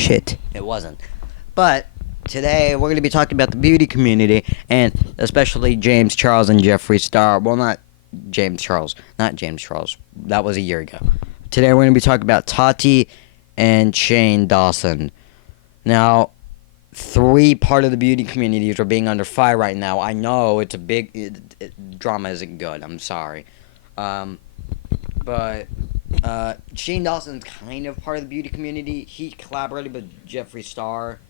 Shit, it wasn't. But today we're going to be talking about the beauty community, and especially James Charles and Jeffree Star. Well, not James Charles. That was a year ago. Today we're going to be talking about Tati and Shane Dawson. Now, three part of the beauty communities are being under fire right now. I know it's a big drama isn't good. I'm sorry, but Shane Dawson's kind of part of the beauty community. He collaborated with Jeffree Star,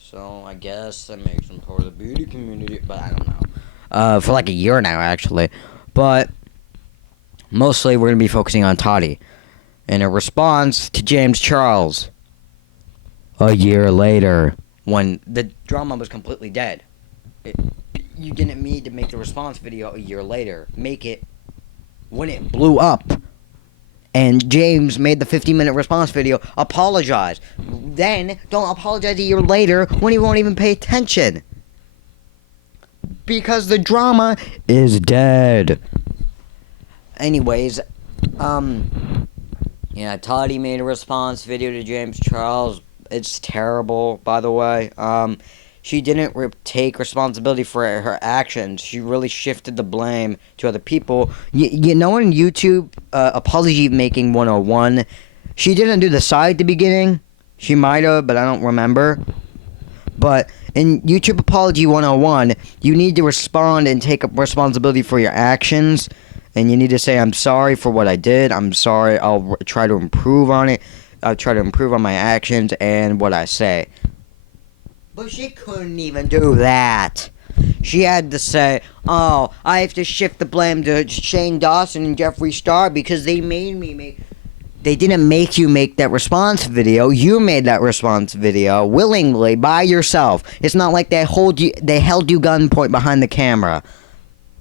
so I guess that makes him part of the beauty community. But I don't know. For like a year now, actually. But mostly we're gonna be focusing on Tati, in a response to James Charles. A year later, when the drama was completely dead, you didn't need to make the response video a year later. Make it when it blew up. And James made the 50-minute response video, apologize. Then, don't apologize a year later when he won't even pay attention. Because the drama is dead. Anyways, yeah, Tati made a response video to James Charles. It's terrible, by the way. She didn't take responsibility for her actions. She really shifted the blame to other people. You know, on YouTube, Apology Making 101, she didn't do the side at the beginning. She might have, but I don't remember. But in YouTube Apology 101, you need to respond and take up responsibility for your actions. And you need to say, I'm sorry for what I did. I'm sorry. I'll try to improve on it. I'll try to improve on my actions and what I say. But she couldn't even do that. She had to say, oh, I have to shift the blame to Shane Dawson and Jeffree Star because they made me make... They didn't make you make that response video. You made that response video willingly by yourself. It's not like they held you gunpoint behind the camera.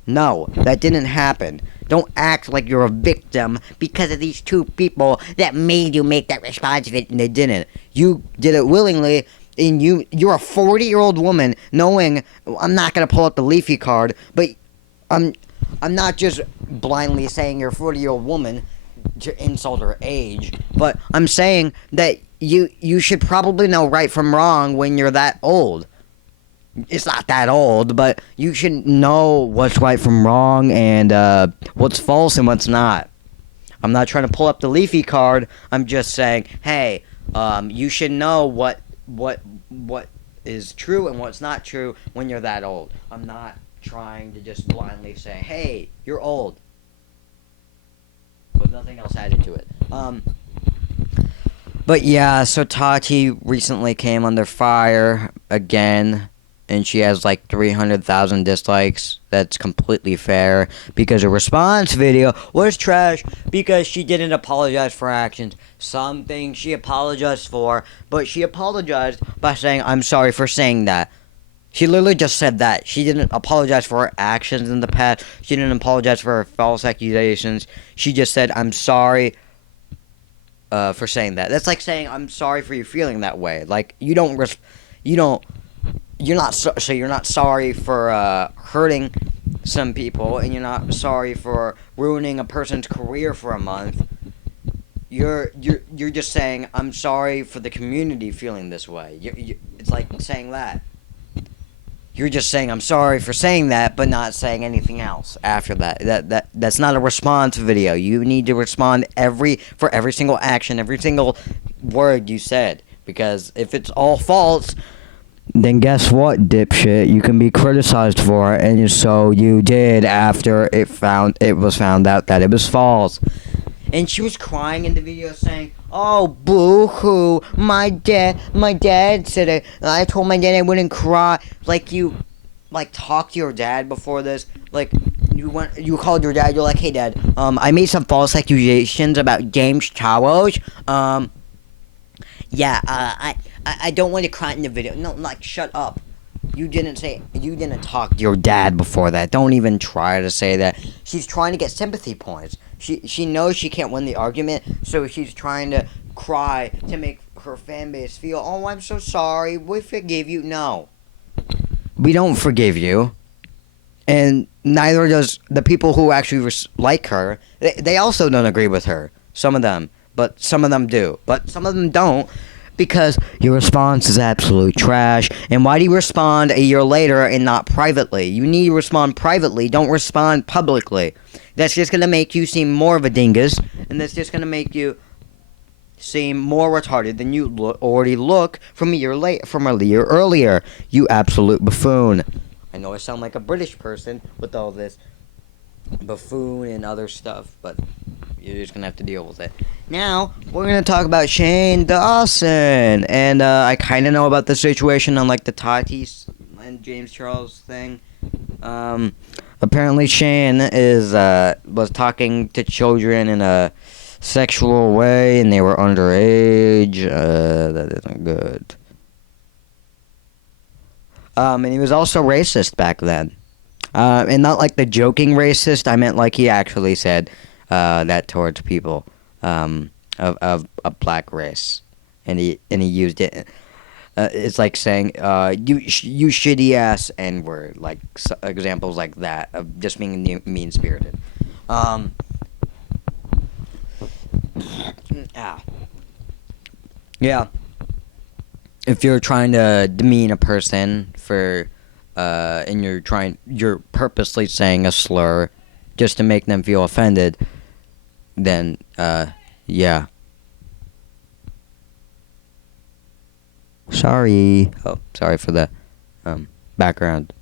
No, that didn't happen. Don't act like you're a victim because of these two people that made you make that response video and they didn't. You did it willingly. And you're a 40-year-old woman, knowing I'm not gonna pull up the Leafy card, but I'm not just blindly saying you're a 40-year-old woman to insult her age, but I'm saying that you should probably know right from wrong when you're that old. It's not that old, but you should know what's right from wrong and what's false and what's not. I'm not trying to pull up the Leafy card. I'm just saying, hey, you should know what is true and what's not true when you're that old. I'm not trying to just blindly say, hey, you're old, with nothing else added to it. But yeah, so Tati recently came under fire again, and she has like 300,000 dislikes. That's completely fair, because her response video was trash because she didn't apologize for her actions. Some things she apologized for, but she apologized by saying, I'm sorry for saying that. She literally just said that. She didn't apologize for her actions in the past. She didn't apologize for her false accusations. She just said, I'm sorry for saying that. That's like saying, I'm sorry for you feeling that way. Like, you're not sorry for hurting some people, and you're not sorry for ruining a person's career for a month. You're just saying, I'm sorry for the community feeling this way. It's like saying that. You're just saying, I'm sorry for saying that, but not saying anything else after that. That's not a response video. You need to respond for every single action, every single word you said. Because if it's all false, then guess what, dipshit? You can be criticized for it, and so you did after it was found out that it was false. And she was crying in the video saying, oh, boo-hoo, my dad said it. I told my dad I wouldn't cry. Like, you, talked to your dad before this. Like, you called your dad, you're like, hey, Dad, I made some false accusations about James Charles. Yeah, I don't want to cry in the video. No, shut up. You didn't talk to your dad before that. Don't even try to say that. She's trying to get sympathy points. She knows she can't win the argument, so she's trying to cry to make her fan base feel, oh, I'm so sorry, we forgive you. No. We don't forgive you. And neither does the people who actually like her. They also don't agree with her. Some of them. But some of them do. But some of them don't. Because your response is absolute trash. And why do you respond a year later and not privately? You need to respond privately. Don't respond publicly. That's just going to make you seem more of a dingus. And that's just going to make you seem more retarded than you already look from a year earlier. You absolute buffoon. I know I sound like a British person with all this buffoon and other stuff, but you're just gonna have to deal with it. Now we're gonna talk about Shane Dawson, and I kind of know about the situation on like the Tatis and James Charles thing. Apparently Shane was talking to children in a sexual way, and they were underage. That isn't good. And he was also racist back then. And not like the joking racist. I meant like he actually said that towards people of a black race, and he used it. It's like saying you shitty ass N-word, like examples like that of just being mean spirited. Yeah. If you're trying to demean a person for and you're purposely saying a slur just to make them feel offended, then yeah. Sorry. Oh, sorry for the background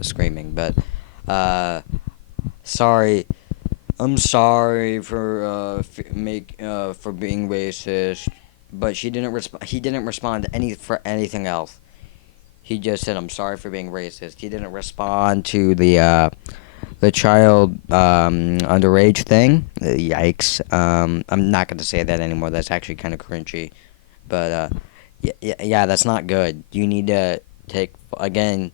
screaming, but sorry. I'm sorry for for being racist, but he didn't respond to anything else. He just said, "I'm sorry for being racist." He didn't respond to the child underage thing. Yikes! I'm not gonna say that anymore. That's actually kind of cringy, but yeah, that's not good. You need to take again.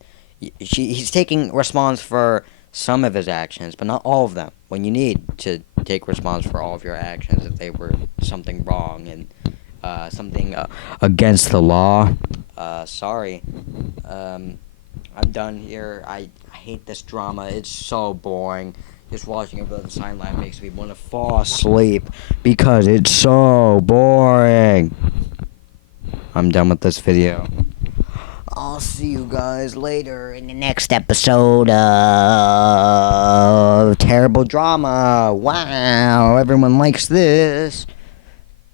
He's taking response for some of his actions, but not all of them. When you need to take response for all of your actions, if they were something wrong and something against the law. Sorry. I'm done here. I hate this drama. It's so boring. Just watching it on the sideline makes me want to fall asleep because it's so boring. I'm done with this video. I'll see you guys later in the next episode of Terrible Drama. Wow, everyone likes this.